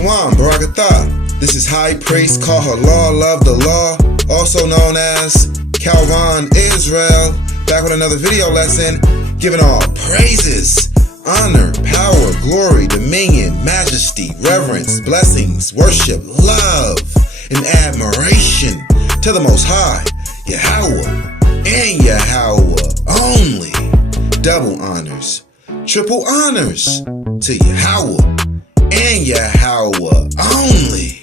Shalom, Barakatah. This is High Priest, call her Law, love the law, also known as Calvin Israel, back with another video lesson, giving all praises, honor, power, glory, dominion, majesty, reverence, blessings, worship, love, and admiration to the Most High, Yahweh, and Yahweh only. Double honors, triple honors to Yahweh and Yahweh only.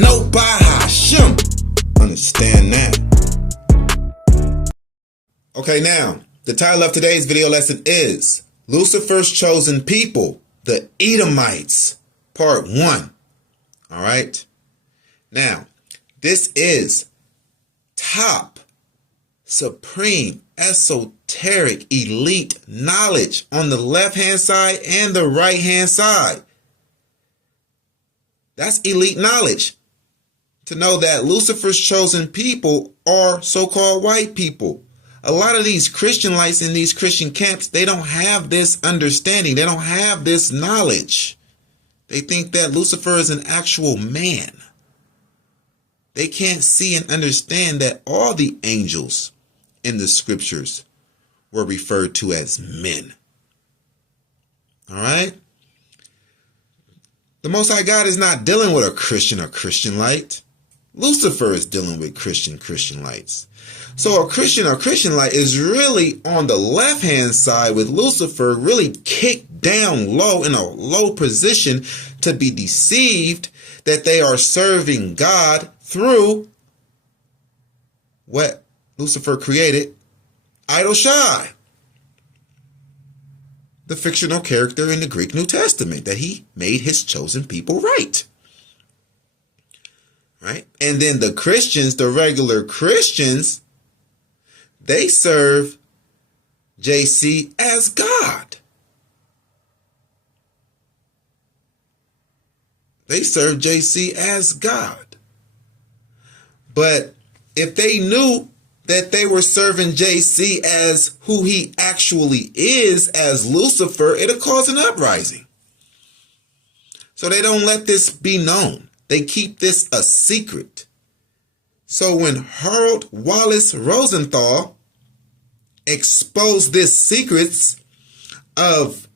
No Bahashim. Understand that. Okay, now, the title of today's video lesson is Lucifer's Chosen People, the Edomites, Part 1. All right? Now, this is top, supreme, esoteric, elite knowledge on the left-hand side and the right-hand side. That's elite knowledge. To know that Lucifer's chosen people are so-called white people. A lot of these Christianites in these Christian camps, they don't have this understanding. They don't have this knowledge. They think that Lucifer is an actual man. They can't see and understand that all the angels in the scriptures were referred to as men. All right? The Most High God is not dealing with a Christian or Christianite. Lucifer is dealing with Christianites. So a Christian or Christianite is really on the left-hand side with Lucifer really kicked down low in a low position to be deceived that they are serving God through what Lucifer created, Idol Shai, the fictional character in the Greek New Testament that he made his chosen people right. Right? And then the Christians, the regular Christians, they serve JC as God. They serve JC as God. But if they knew that they were serving JC as who he actually is, as Lucifer, it'll cause an uprising. So they don't let this be known. They keep this a secret. So when Harold Wallace Rosenthal exposed this secrets of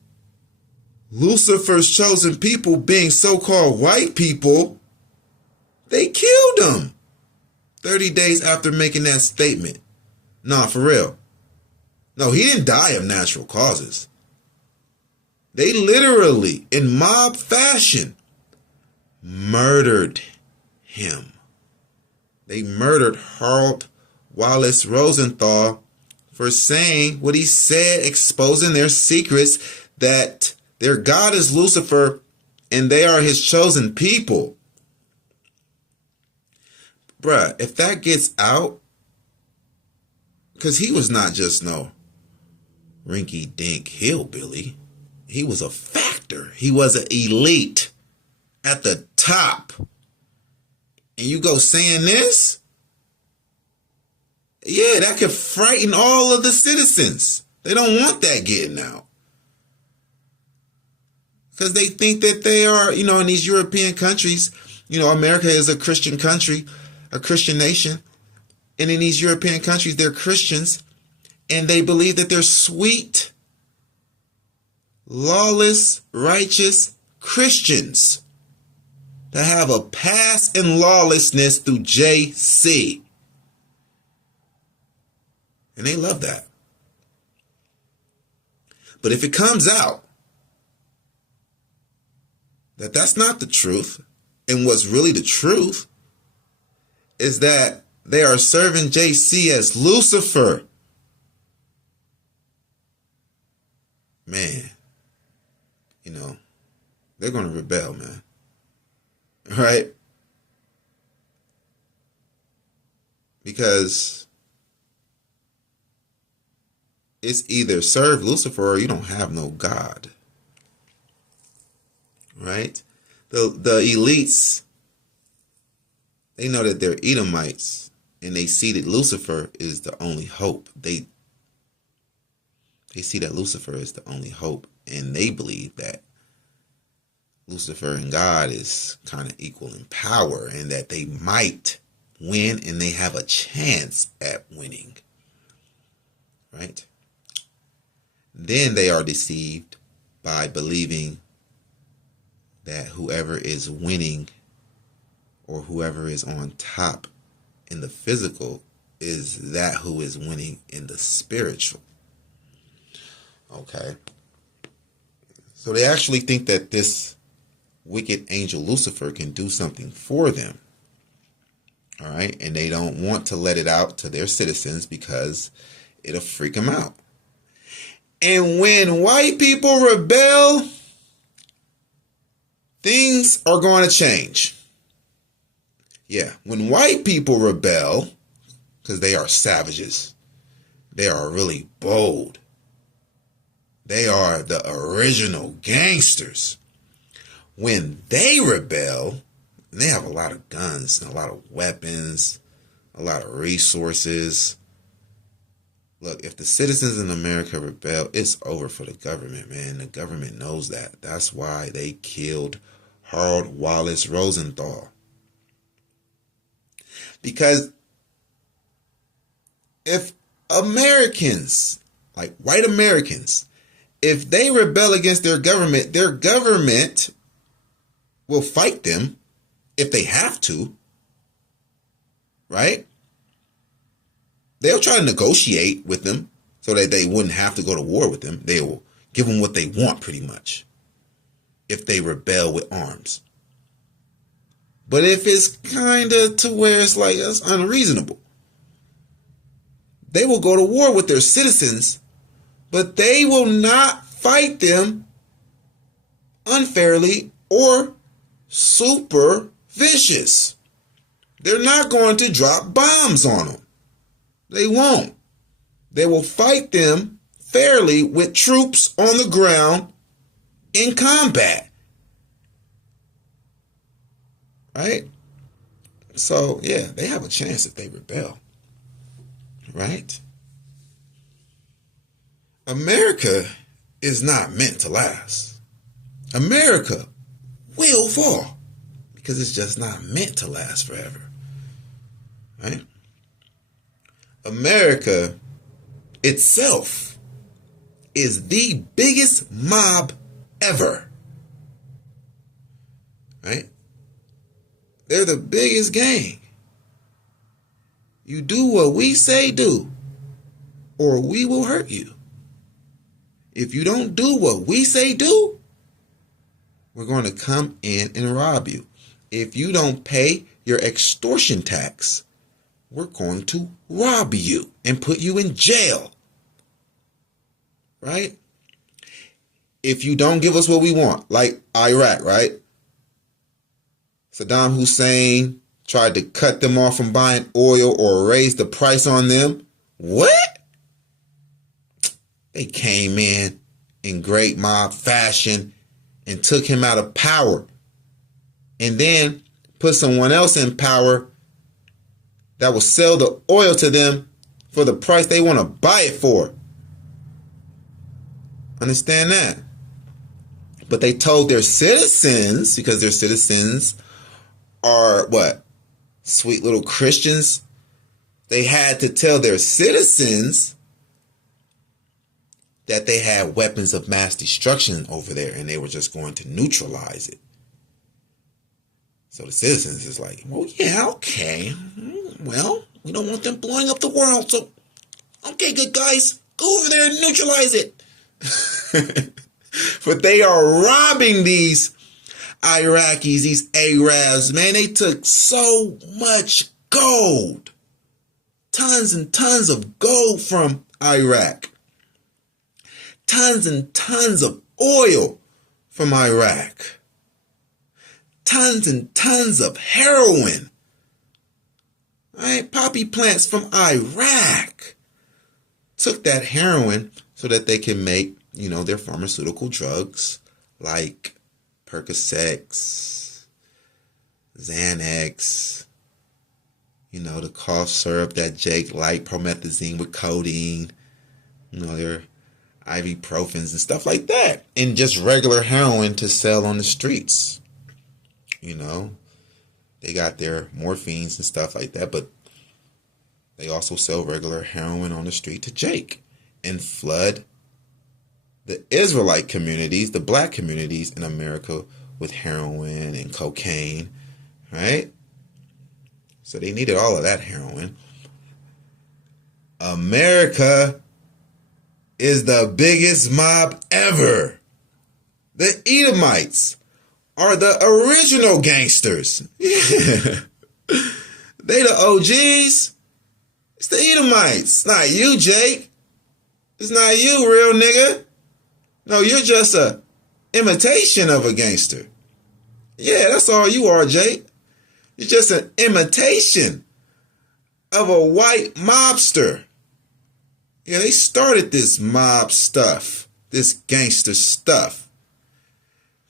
Lucifer's chosen people being so-called white people, they killed him 30 days after making that statement. Nah, for real. No, he didn't die of natural causes. They literally, in mob fashion, murdered him. They murdered Harold Wallace Rosenthal for saying what he said, exposing their secrets, that their God is Lucifer and they are his chosen people. Bruh, if that gets out, because he was not just no rinky-dink hillbilly. He was a factor. He was an elite at the top. And you go saying this? Yeah, that could frighten all of the citizens. They don't want that getting out. Because they think that they are, in these European countries, America is a Christian country, a Christian nation. And in these European countries, they're Christians. And they believe that they're sweet, lawless, righteous Christians that have a past in lawlessness through JC. And they love that. But if it comes out that that's not the truth, and what's really the truth is that they are serving JC as Lucifer, man, they're going to rebel, man. Right? Because it's either serve Lucifer or you don't have no God. Right? The elites, they know that they're Edomites and they see that Lucifer is the only hope. They see that Lucifer is the only hope, and they believe that Lucifer and God is kind of equal in power, and that they might win and they have a chance at winning. Right? Then they are deceived by believing that whoever is winning or whoever is on top in the physical is that who is winning in the spiritual. Okay. So they actually think that this wicked angel Lucifer can do something for them. All right. And they don't want to let it out to their citizens because it'll freak them out. And when white people rebel, things are going to change. Yeah. When white people rebel, because they are savages, they are really bold. They are the original gangsters. When they rebel, they have a lot of guns, a lot of weapons, a lot of resources. Look, if the citizens in America rebel, it's over for the government, man. The government knows that. That's why they killed Harold Wallace Rosenthal. Because if Americans, like white Americans, if they rebel against their government will fight them if they have to, right? They'll try to negotiate with them so that they wouldn't have to go to war with them. They will give them what they want pretty much if they rebel with arms. But if it's kind of to where it's like it's unreasonable, they will go to war with their citizens, but they will not fight them unfairly or super vicious. They're not going to drop bombs on them. They won't. They will fight them fairly with troops on the ground in combat. Right? So, yeah, they have a chance if they rebel. Right? America is not meant to last. America will fall because it's just not meant to last forever. Right? America itself is the biggest mob ever. Right? They're the biggest gang. You do what we say do, or we will hurt you. If you don't do what we say do, we're going to come in and rob you. If you don't pay your extortion tax, we're going to rob you and put you in jail. Right? If you don't give us what we want, like Iraq, right? Saddam Hussein tried to cut them off from buying oil or raise the price on them. What? They came in great mob fashion and took him out of power. And then put someone else in power that will sell the oil to them for the price they want to buy it for. Understand that? But they told their citizens, because their citizens are what? Sweet little Christians. They had to tell their citizens that they had weapons of mass destruction over there and they were just going to neutralize it. So the citizens is like, well, yeah, okay. Well, we don't want them blowing up the world. So, okay, good guys, go over there and neutralize it. But they are robbing these Iraqis, these Arabs, man. They took so much gold. Tons and tons of gold from Iraq. Tons and tons of oil from Iraq. Tons and tons of heroin. Right? Poppy plants from Iraq. Took that heroin so that they can make, their pharmaceutical drugs like Percocet, Xanax, the cough syrup that Jake liked, promethazine with codeine. Their ibuprofens and stuff like that, and just regular heroin to sell on the streets. You know, they got their morphines and stuff like that, but they also sell regular heroin on the street to Jake and flood the Israelite communities, the black communities in America with heroin and cocaine, right? So they needed all of that heroin. America is the biggest mob ever. The Edomites are the original gangsters. Yeah. They the OGs. It's the Edomites. It's not you, Jake. It's not you, real nigga. No, you're just a imitation of a gangster. Yeah, that's all you are, Jake. You're just an imitation of a white mobster. Yeah, they started this mob stuff, this gangster stuff.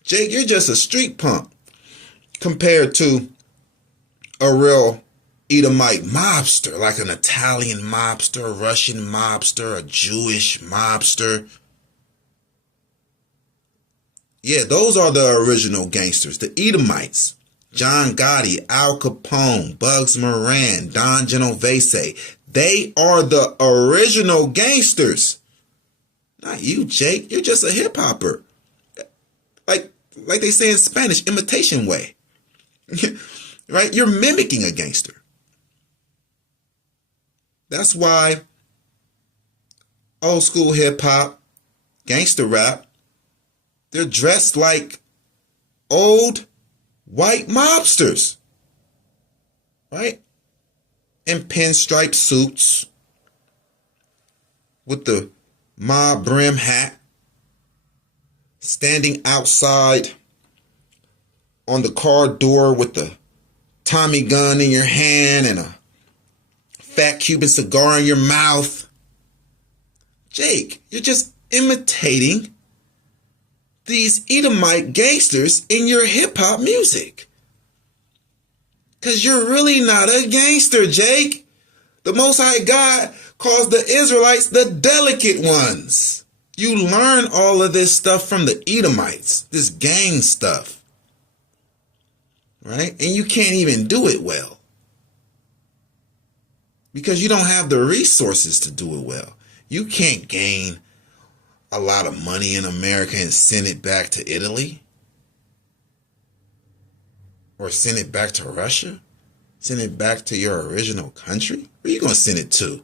Jake, you're just a street punk compared to a real Edomite mobster, like an Italian mobster, a Russian mobster, a Jewish mobster. Yeah, those are the original gangsters, the Edomites. John Gotti, Al Capone, Bugs Moran, Don Genovese. They are the original gangsters. Not you, Jake. You're just a hip hopper. Like they say in Spanish, imitation way. Right? You're mimicking a gangster. That's why old school hip hop, gangster rap, they're dressed like old white mobsters. Right? In pinstripe suits with the mob brim hat, standing outside on the car door with the Tommy gun in your hand and a fat Cuban cigar in your mouth. Jake, you're just imitating these Edomite gangsters in your hip hop music. Because you're really not a gangster, Jake. The Most High God calls the Israelites the delicate ones. You learn all of this stuff from the Edomites, this gang stuff. Right? And you can't even do it well. Because you don't have the resources to do it well. You can't gain a lot of money in America and send it back to Italy. Or send it back to Russia? Send it back to your original country? Where are you going to send it to?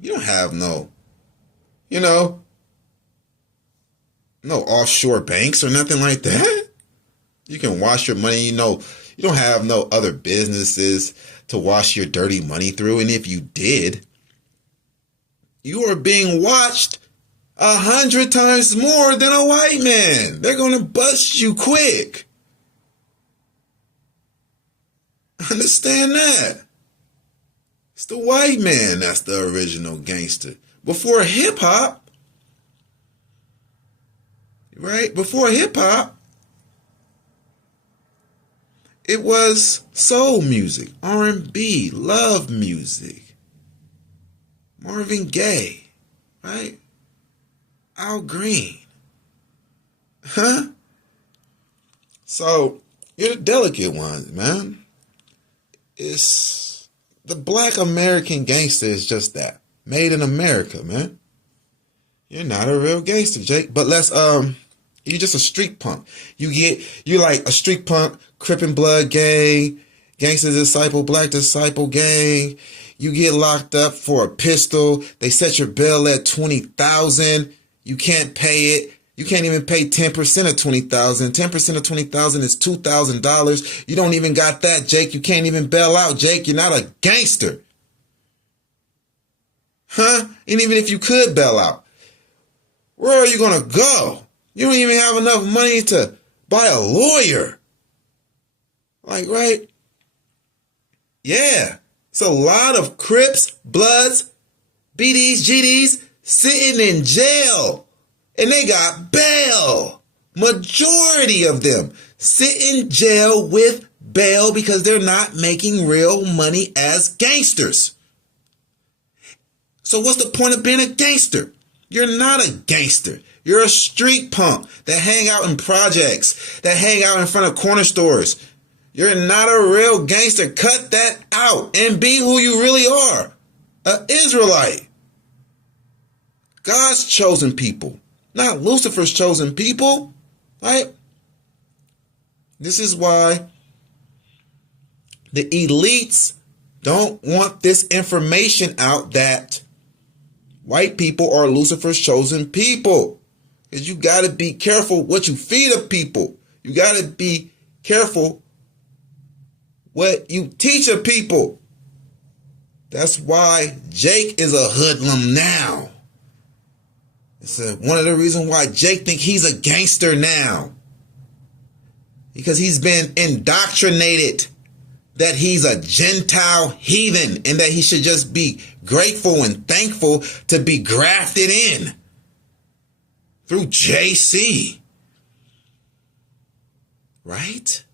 You don't have no offshore banks or nothing like that. You can wash your money. You don't have no other businesses to wash your dirty money through. And if you did, you are being watched 100 times more than a white man. They're going to bust you quick. Understand that. It's the white man that's the original gangster. Before hip hop, right? Before hip hop, it was soul music, R&B, love music, Marvin Gaye, right? Al Green. Huh? So, you're the delicate ones, man. It's the black American gangster is just that. Made in America, man. You're not a real gangster, Jake. But you're just a street punk. You're like a street punk, Crip and Blood gang, Gangster Disciple, Black Disciple gang. You get locked up for a pistol. They set your bail at $20,000. You can't pay it. You can't even pay 10% of $20,000. 10% of $20,000 is $2,000. You don't even got that, Jake. You can't even bail out, Jake. You're not a gangster. Huh? And even if you could bail out, where are you going to go? You don't even have enough money to buy a lawyer. Like, right? Yeah. It's a lot of Crips, Bloods, BDs, GDs sitting in jail. And they got bail. Majority of them sit in jail with bail because they're not making real money as gangsters. So what's the point of being a gangster? You're not a gangster. You're a street punk that hang out in projects, that hang out in front of corner stores. You're not a real gangster. Cut that out and be who you really are. An Israelite. God's chosen people, not Lucifer's chosen people, right? This is why the elites don't want this information out that white people are Lucifer's chosen people. Because you got to be careful what you feed of people. You got to be careful what you teach of people. That's why Jake is a hoodlum now. It's one of the reasons why Jake think he's a gangster now. Because he's been indoctrinated that he's a Gentile heathen and that he should just be grateful and thankful to be grafted in through JC. Right?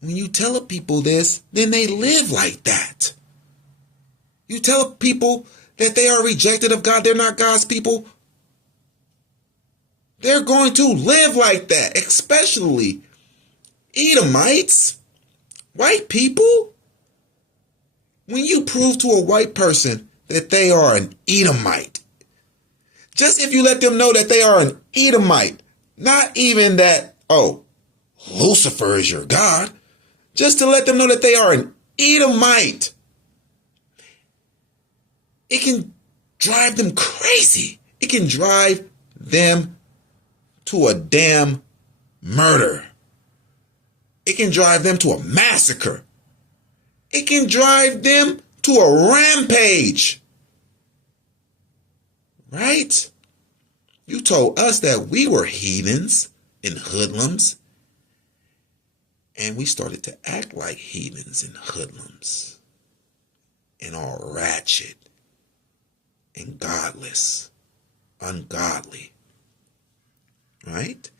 When you tell people this, then they live like that. You tell people that they are rejected of God, they're not God's people, they're going to live like that, especially Edomites, white people. When you prove to a white person that they are an Edomite, just if you let them know that they are an Edomite, not even that, oh, Lucifer is your God, just to let them know that they are an Edomite, it can drive them crazy. It can drive them to a damn murder. It can drive them to a massacre. It can drive them to a rampage. Right? You told us that we were heathens and hoodlums, and we started to act like heathens and hoodlums and all ratchet and godless, ungodly. Right?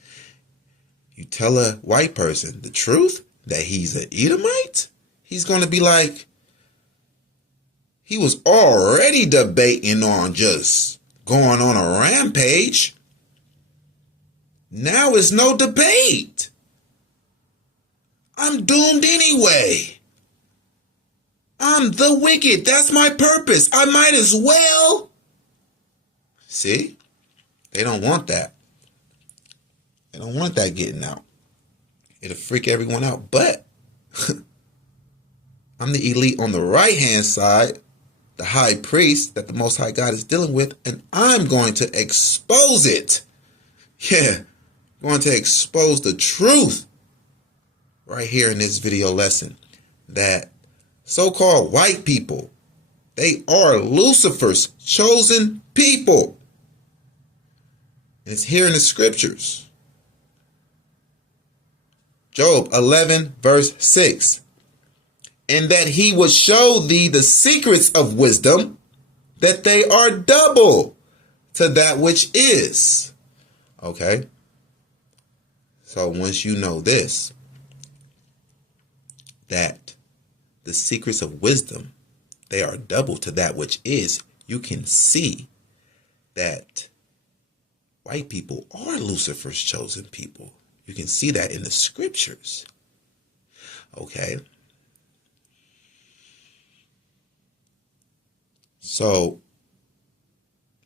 You tell a white person the truth that he's an Edomite, he's going to be like, he was already debating on just going on a rampage. Now it's no debate. I'm doomed anyway. I'm the wicked. That's my purpose. I might as well. See? They don't want that. They don't want that getting out. It'll freak everyone out. But I'm the elite on the right-hand side, the high priest that the Most High God is dealing with, and I'm going to expose it. Yeah, I'm going to expose the truth right here in this video lesson that so-called white people, they are Lucifer's chosen people. And it's here in the scriptures. Job 11 verse 6. And that he would show thee the secrets of wisdom, that they are double to that which is. Okay. So once you know this, that the secrets of wisdom, they are double to that which is, you can see that white people are Lucifer's chosen people. You can see that in the scriptures. Okay. So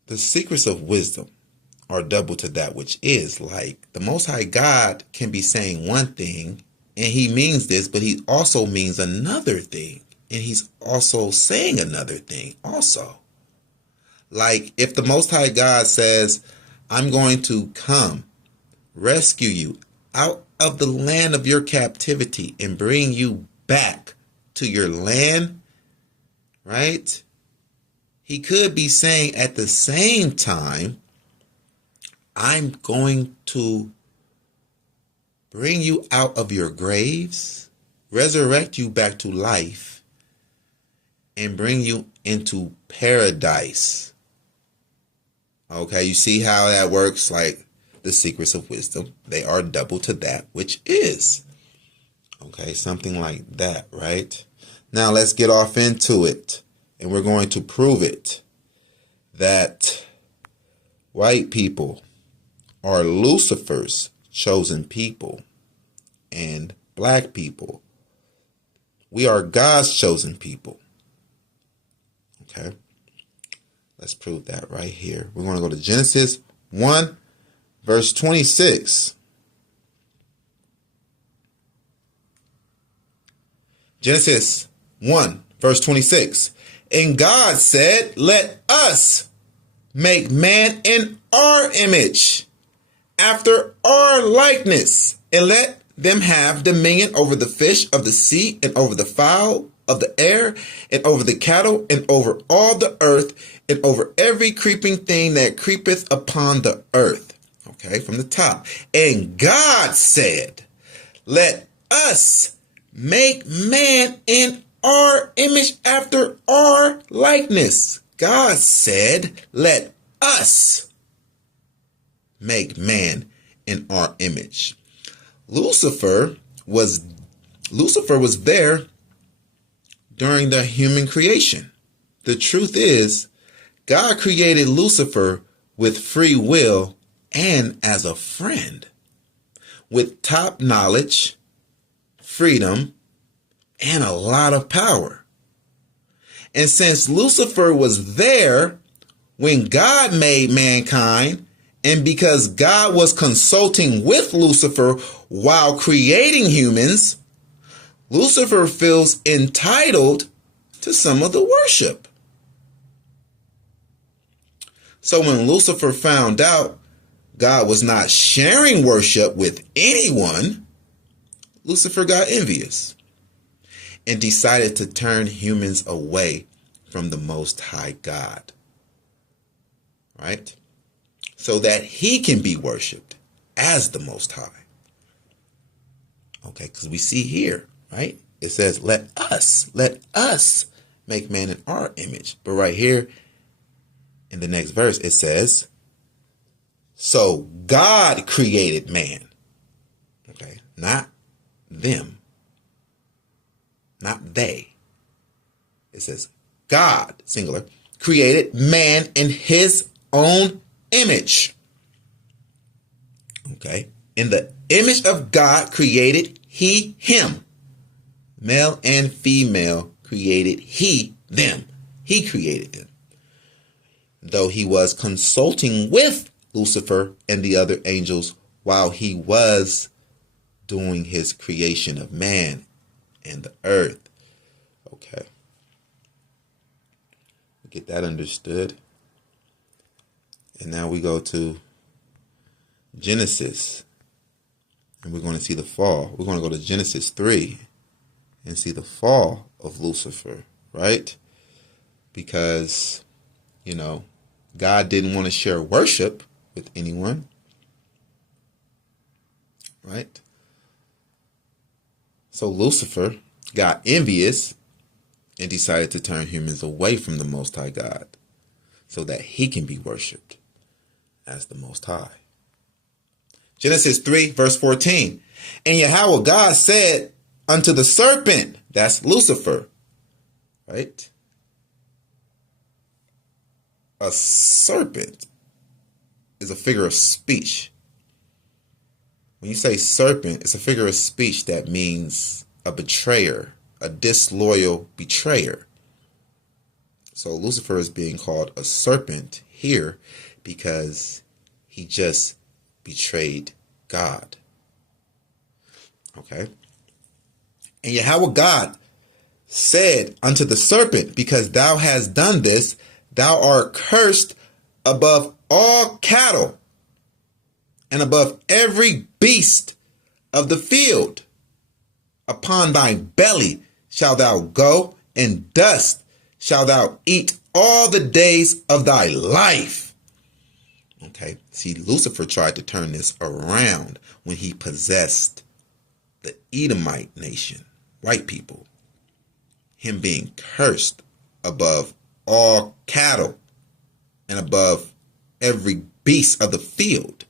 the secrets of wisdom are double to that which is. Like the Most High God can be saying one thing and he means this, but he also means another thing. And he's also saying another thing also. Like if the Most High God says, I'm going to come rescue you out of the land of your captivity and bring you back to your land, right? He could be saying at the same time, I'm going to bring you out of your graves, resurrect you back to life, and bring you into paradise. Okay, you see how that works? Like the secrets of wisdom, they are double to that which is. Okay, something like that, right? Now let's get off into it. and we're going to prove it, that white people are Lucifer's chosen people, and black people, we are God's chosen people. Okay, let's prove that right here. We're going to go to Genesis 1, verse 26. Genesis 1, verse 26. And God said, let us make man in our image, after our likeness, and let them have dominion over the fish of the sea, and over the fowl of the air, and over the cattle, and over all the earth, and over every creeping thing that creepeth upon the earth. Okay, from the top. And God said, let us make man in our image, after our likeness. God said, let us make man in our image. Lucifer was there during the human creation. The truth is, God created Lucifer with free will and as a friend, with top knowledge, freedom, and a lot of power. And since Lucifer was there when God made mankind, and because God was consulting with Lucifer while creating humans, Lucifer feels entitled to some of the worship. So when Lucifer found out God was not sharing worship with anyone, Lucifer got envious and decided to turn humans away from the Most High God. Right? So that he can be worshiped as the Most High. Okay, because we see here, right? It says, let us make man in our image. But right here in the next verse, it says, so God created man. Okay, not them, not they. It says God, singular, created man in his own image. Okay, in the image of God created he him. Male and female created he them. He created them. Though he was consulting with Lucifer and the other angels while he was doing his creation of man and the earth. Okay. Get that understood. And now we go to Genesis. And we're going to see the fall. We're going to go to Genesis 3 and see the fall of Lucifer, right? Because, God didn't want to share worship with anyone, right? So Lucifer got envious and decided to turn humans away from the Most High God so that he can be worshipped as the Most High. Genesis 3, verse 14. And Yahweh God said unto the serpent, that's Lucifer, right? A serpent is a figure of speech. When you say serpent, it's a figure of speech that means a betrayer, a disloyal betrayer. So Lucifer is being called a serpent here because he just betrayed God. Okay. And Yahweh God said unto the serpent, because thou hast done this, thou art cursed above all cattle and above every beast of the field. Upon thy belly shalt thou go, and dust shalt thou eat all the days of thy life. Okay, see, Lucifer tried to turn this around when he possessed the Edomite nation, white people. Him being cursed above all cattle and above every beast of the field.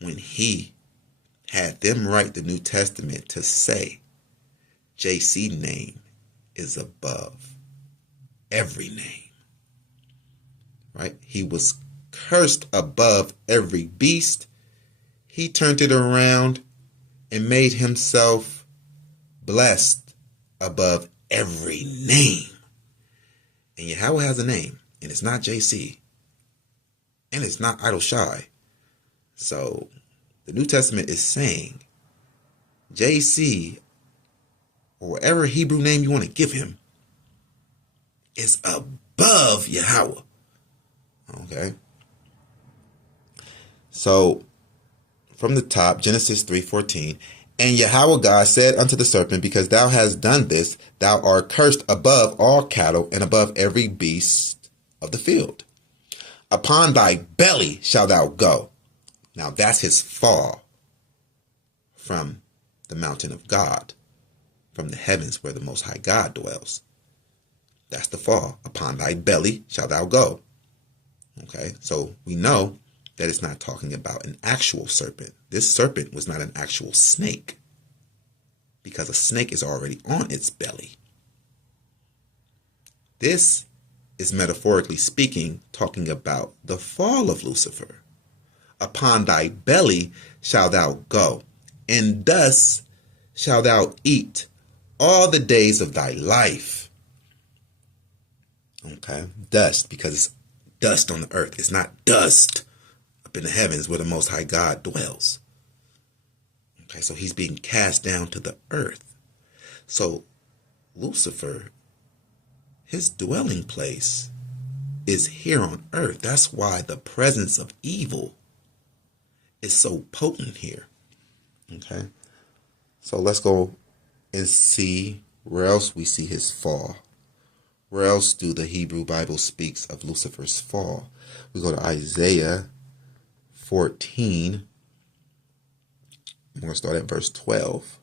When he had them write the New Testament to say JC name is above every name. Right? He was cursed above every beast. He turned it around and made himself blessed above every name. And Yahweh has a name, and it's not JC, and it's not Idol Shy. So the New Testament is saying JC, or whatever Hebrew name you want to give him, is above Yahweh. Okay? So from the top, Genesis 3:14, and Yahweh God said unto the serpent, because thou hast done this, thou art cursed above all cattle and above every beast of the field. Upon thy belly shalt thou go. Now that's his fall from the mountain of God, from the heavens where the Most High God dwells. That's the fall. Upon thy belly shalt thou go. Okay, so we know that it's not talking about an actual serpent. This serpent was not an actual snake, because a snake is already on its belly. This is, metaphorically speaking, talking about the fall of Lucifer. Upon thy belly shalt thou go, and dust shalt thou eat all the days of thy life. Okay, dust, because it's dust on the earth. It's not dust up in the heavens where the Most High God dwells. Okay, so he's being cast down to the earth. So Lucifer, his dwelling place is here on earth. That's why the presence of evil is so potent here. Okay, so let's go and see where else we see his fall. Where else do the Hebrew Bible speaks of Lucifer's fall? We go to Isaiah 14. I'm going to start at verse 12.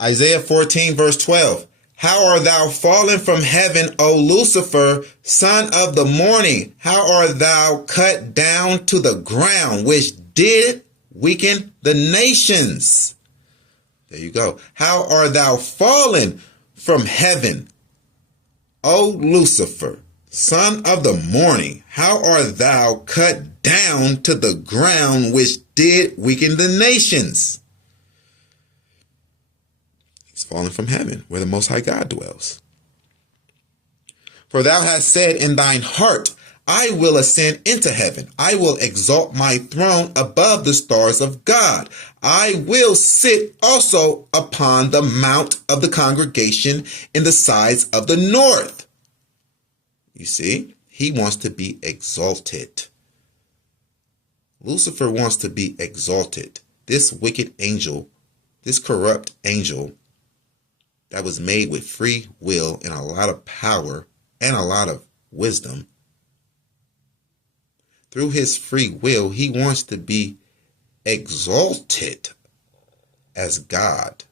Isaiah 14, verse 12. How art thou fallen from heaven, O Lucifer, son of the morning? How art thou cut down to the ground, which did weaken the nations? There you go. How art thou fallen from heaven, O Lucifer, son of the morning? How art thou cut down to the ground, which did weaken the nations? He's fallen from heaven, where the Most High God dwells. For thou hast said in thine heart, I will ascend into heaven. I will exalt my throne above the stars of God. I will sit also upon the mount of the congregation in the sides of the north. You see, he wants to be exalted. Lucifer wants to be exalted. This wicked angel, this corrupt angel that was made with free will and a lot of power and a lot of wisdom, through his free will, he wants to be exalted as God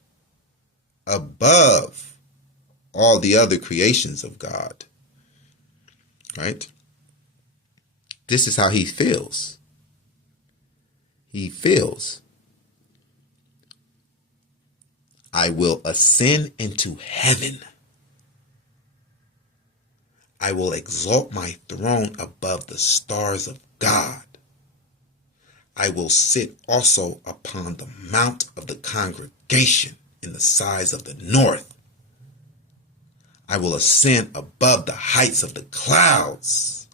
above all the other creations of God. Right? This is how he feels. He feels, I will ascend into heaven. I will exalt my throne above the stars of God. I will sit also upon the mount of the congregation in the sides of the north. I will ascend above the heights of the clouds.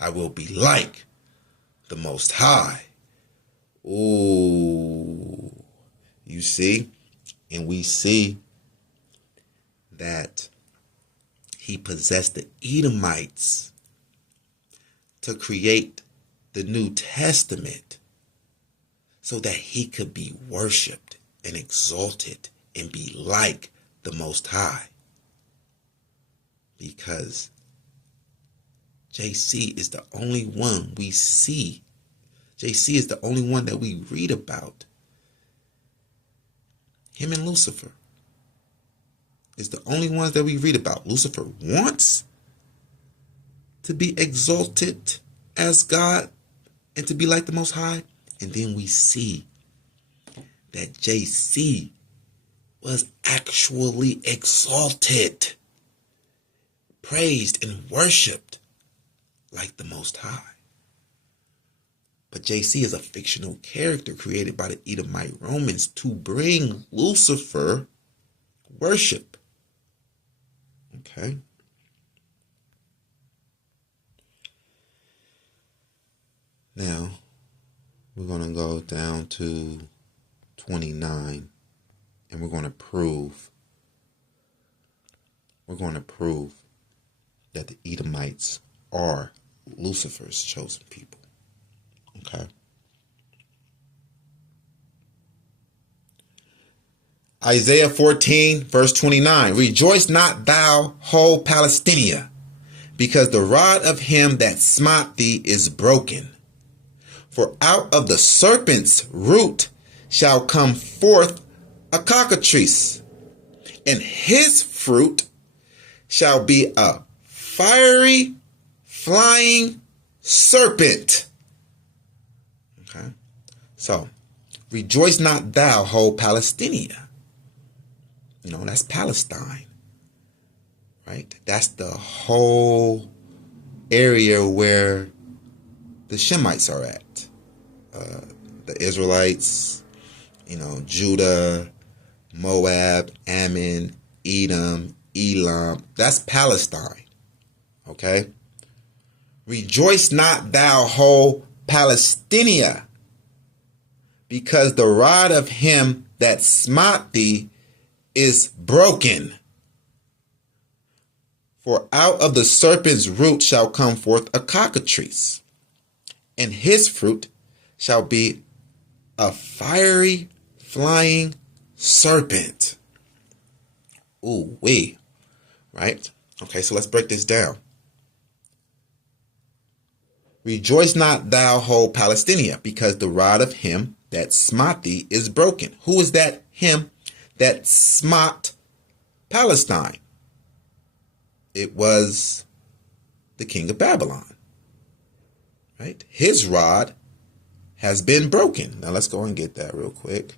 I will be like the Most High. Ooh, you see? And we see that he possessed the Edomites to create the New Testament so that he could be worshiped and exalted and be like the Most High. Because JC is the only one we see. JC is the only one that we read about. Him and Lucifer is the only ones that we read about. Lucifer wants to be exalted as God and to be like the Most High. And then we see that JC was actually exalted, praised, and worshipped like the Most High. But JC is a fictional character created by the Edomite Romans to bring Lucifer worship. Okay. Now, we're going to go down to 29, and we're going to prove that the Edomites are Lucifer's chosen people. Okay. Isaiah 14, verse 29. Rejoice not thou, whole Palestina, because the rod of him that smote thee is broken. For out of the serpent's root shall come forth a cockatrice, and his fruit shall be a fiery, flying serpent. Okay. So, rejoice not thou, whole Palestina. That's Palestine. Right? That's the whole area where the Shemites are at. The Israelites, Judah, Moab, Ammon, Edom, Elam. That's Palestine. Okay? Rejoice not thou, whole Palestinia, because the rod of him that smote thee is broken. For out of the serpent's root shall come forth a cockatrice, and his fruit shall be a fiery, flying serpent. Ooh, wee. Right? Okay, so let's break this down. Rejoice not thou, whole Palestinia, because the rod of him that smote thee is broken. Who is that him that smote Palestine? It was the king of Babylon. Right? His rod has been broken. Now let's go and get that real quick.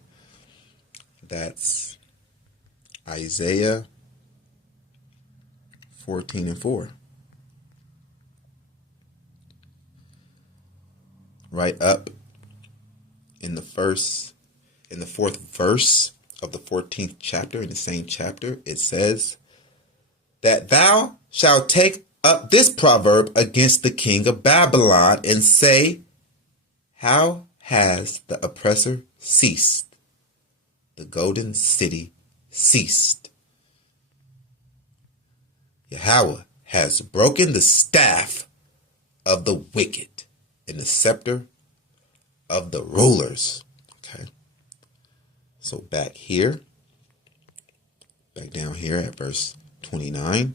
That's Isaiah 14 and 4. Right up in the fourth verse of the 14th chapter, in the same chapter, it says that thou shalt take up this proverb against the king of Babylon and say, how has the oppressor ceased? The golden city ceased. Yahweh has broken the staff of the wicked and the scepter of the rulers. Okay. So back down here at verse 29,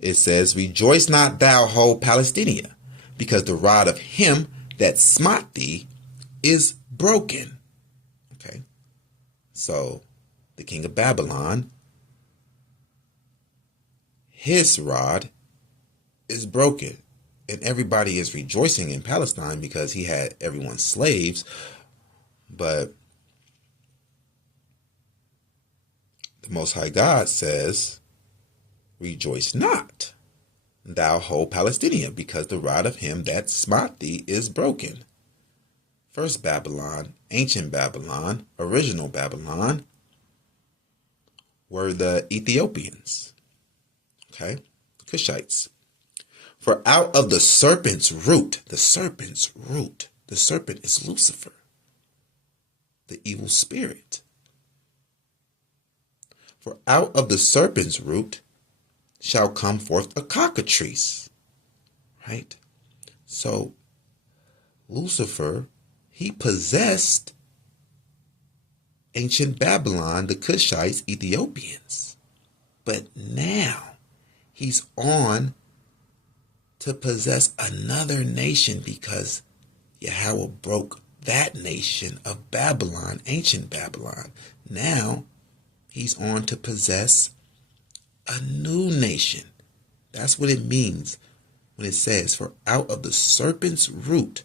it says, rejoice not thou, whole Palestinia, because the rod of him that smote thee is broken. Okay. So the king of Babylon, his rod is broken. And everybody is rejoicing in Palestine because he had everyone slaves. But the Most High God says, rejoice not, thou whole Palestinia, because the rod of him that smote thee is broken. First Babylon, ancient Babylon, original Babylon, were the Ethiopians. Okay? The Cushites. For out of the serpent's root, the serpent is Lucifer, the evil spirit. For out of the serpent's root shall come forth a cockatrice. Right? So Lucifer, he possessed ancient Babylon, the Cushites, Ethiopians. But now he's on to possess another nation because Yahweh broke that nation of Babylon, ancient Babylon. Now he's on to possess a new nation. That's what it means when it says, for out of the serpent's root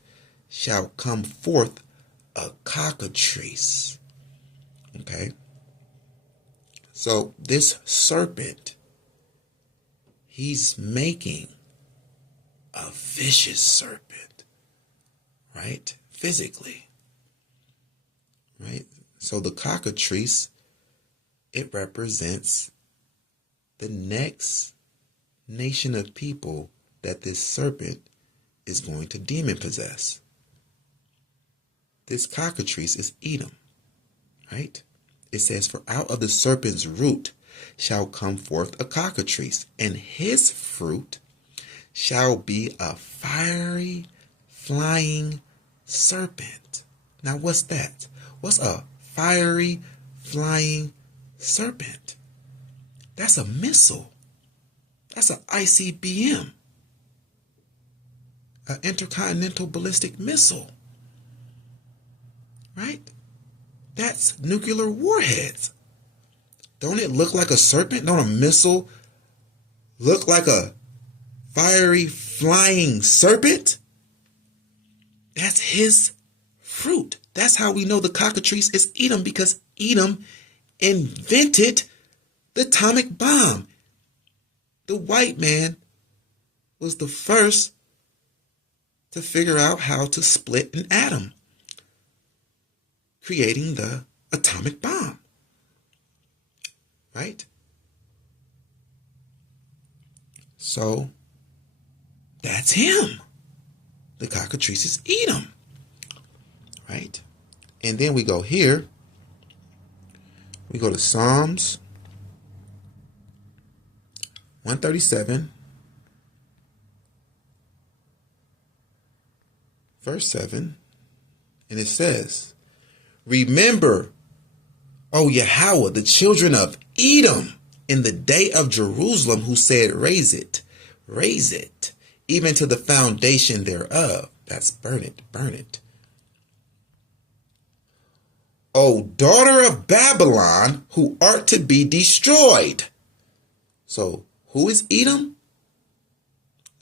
shall come forth a cockatrice. Okay. So this serpent, he's making a vicious serpent, right? Physically, right? So the cockatrice, it represents the next nation of people that this serpent is going to demon possess. This cockatrice is Edom, right? It says, for out of the serpent's root shall come forth a cockatrice, and his fruit shall be a fiery, flying serpent. Now, what's that? What's a fiery, flying serpent? That's a missile. That's an ICBM, an intercontinental ballistic missile, right? That's nuclear warheads. Don't it look like a serpent? Don't a missile look like a fiery flying serpent? That's his fruit. That's how we know the cockatrice is Edom, because Edom invented the atomic bomb. The white man was the first to figure out how to split an atom, creating the atomic bomb, right? So that's him. The cockatrice is Edom, right? And then we go here. We go to Psalms 137, verse 7, and it says, remember, O Yahweh, the children of Edom, in the day of Jerusalem, who said, raise it, even to the foundation thereof. That's burn it, burn it. O daughter of Babylon, who art to be destroyed. So, who is Edom?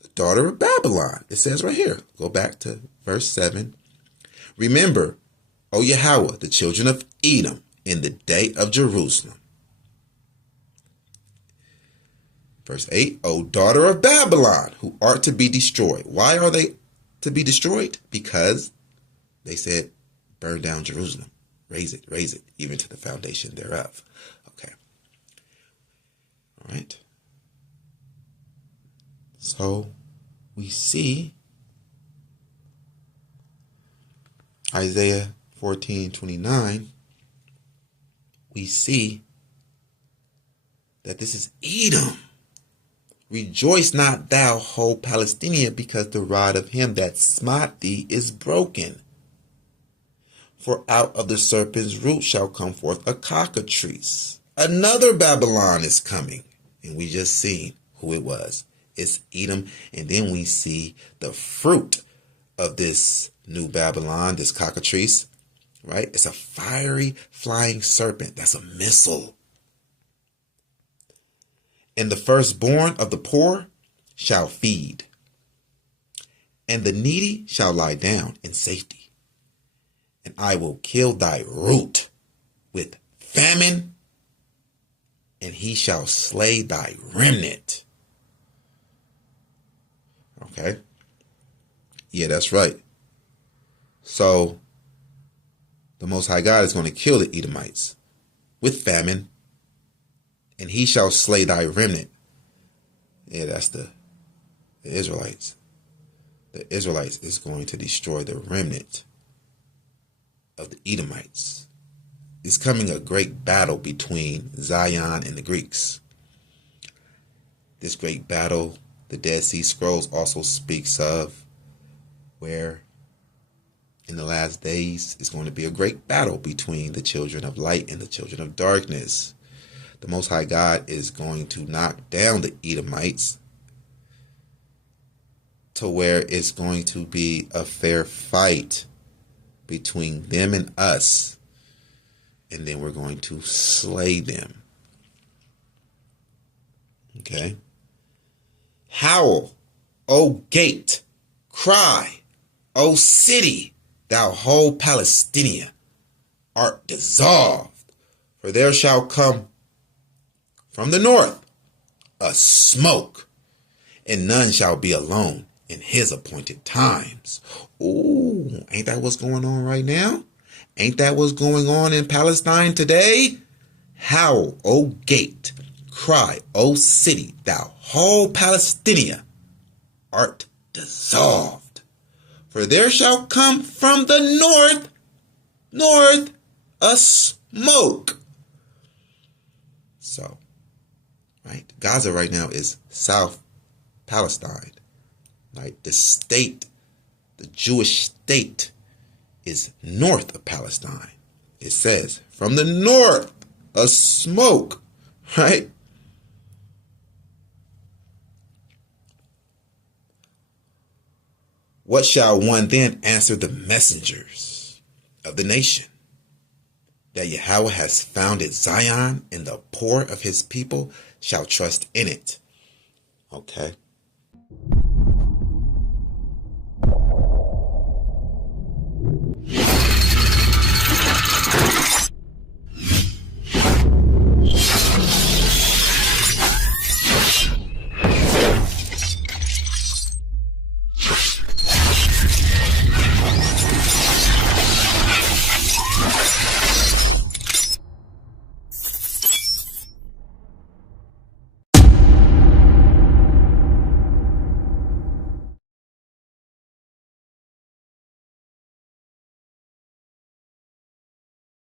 The daughter of Babylon. It says right here. Go back to verse 7. Remember, O Yahweh, the children of Edom, in the day of Jerusalem. Verse 8, O daughter of Babylon, who art to be destroyed. Why are they to be destroyed? Because they said, burn down Jerusalem. Raise it, even to the foundation thereof. Okay. All right. So we see Isaiah 14:29. We see that this is Edom. Rejoice not thou, whole Palestinian, because the rod of him that smote thee is broken. For out of the serpent's root shall come forth a cockatrice. Another Babylon is coming. And we just seen who it was. It's Edom. And then we see the fruit of this new Babylon, this cockatrice, right? It's a fiery flying serpent. That's a missile. And the firstborn of the poor shall feed, and the needy shall lie down in safety. And I will kill thy root with famine, and he shall slay thy remnant. Okay? Yeah, that's right. So, the Most High God is going to kill the Edomites with famine, and he shall slay thy remnant. Yeah, that's the Israelites. The Israelites is going to destroy the remnant of the Edomites. It's coming a great battle between Zion and the Greeks. This great battle, the Dead Sea Scrolls also speaks of, where in the last days is going to be a great battle between the children of light and the children of darkness. The Most High God is going to knock down the Edomites to where it's going to be a fair fight between them and us. And then we're going to slay them. Okay? Howl, O gate, cry, O city, thou whole Palestina, art dissolved. For there shall come from the north a smoke, and none shall be alone in his appointed times. Ooh, ain't that what's going on right now? Ain't that what's going on in Palestine today? Howl, O gate, cry, O city, thou whole Palestinia art dissolved. For there shall come from the north, a smoke. So, right, Gaza right now is South Palestine. Right, the state, the Jewish state, is north of Palestine. It says, from the north, a smoke, right? What shall one then answer the messengers of the nation? That Yahweh has founded Zion, and the poor of his people shall trust in it. Okay.